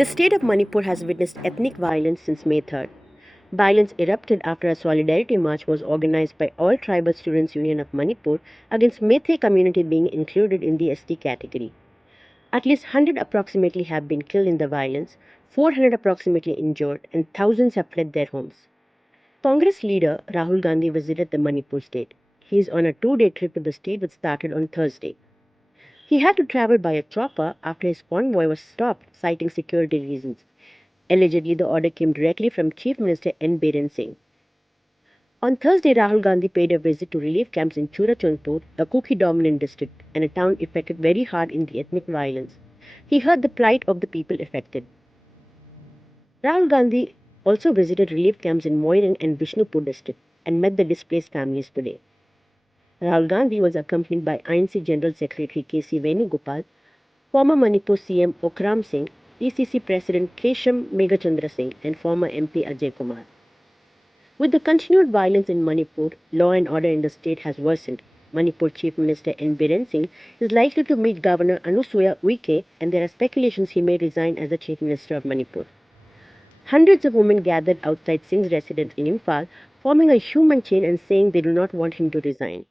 The state of Manipur has witnessed ethnic violence since May 3rd. Violence erupted after a solidarity march was organized by All Tribal Students Union of Manipur against Meitei community being included in the ST category. At least 100 approximately have been killed in the violence, 400 approximately injured, and thousands have fled their homes. Congress leader Rahul Gandhi visited the Manipur state. He is on a 2-day trip to the state which started on Thursday. He had to travel by a chopper after his convoy was stopped, citing security reasons. Allegedly, the order came directly from Chief Minister N. Biren Singh. On Thursday, Rahul Gandhi paid a visit to relief camps in Churachandpur, a Kuki-dominant district, and a town affected very hard in the ethnic violence. He heard the plight of the people affected. Rahul Gandhi also visited relief camps in Moirang and Vishnupur district and met the displaced families today. Rahul Gandhi was accompanied by INC General Secretary K.C. Venugopal, former Manipur CM Okram Singh, PCC President Kesham Meghachandra Singh, and former MP Ajay Kumar. With the continued violence in Manipur, law and order in the state has worsened. Manipur Chief Minister N. Biren Singh is likely to meet Governor Anusuya Uike, and there are speculations he may resign as the Chief Minister of Manipur. Hundreds of women gathered outside Singh's residence in Imphal, forming a human chain and saying they do not want him to resign.